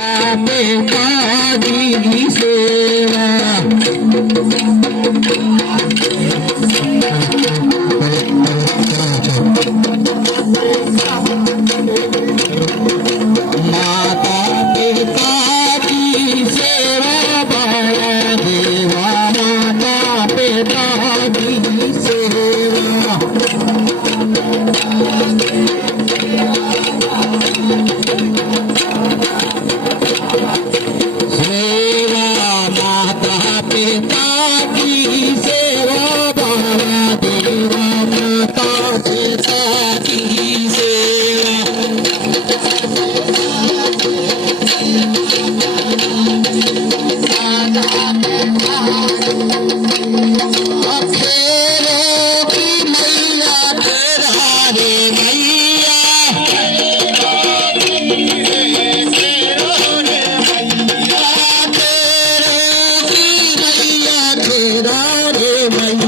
Thank you.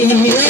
yeah.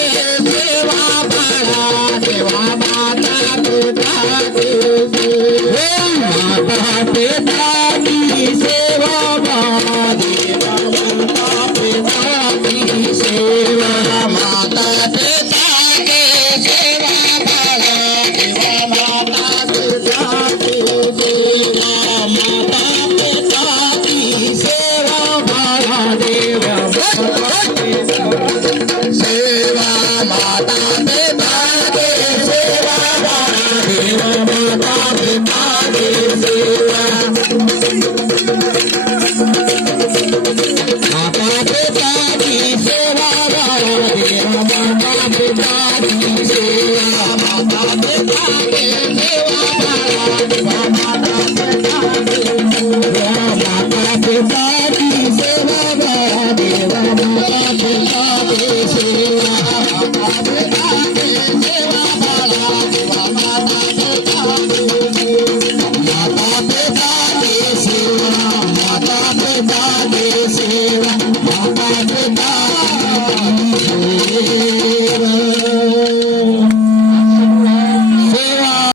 बहाते दानी सेवा Hare Hare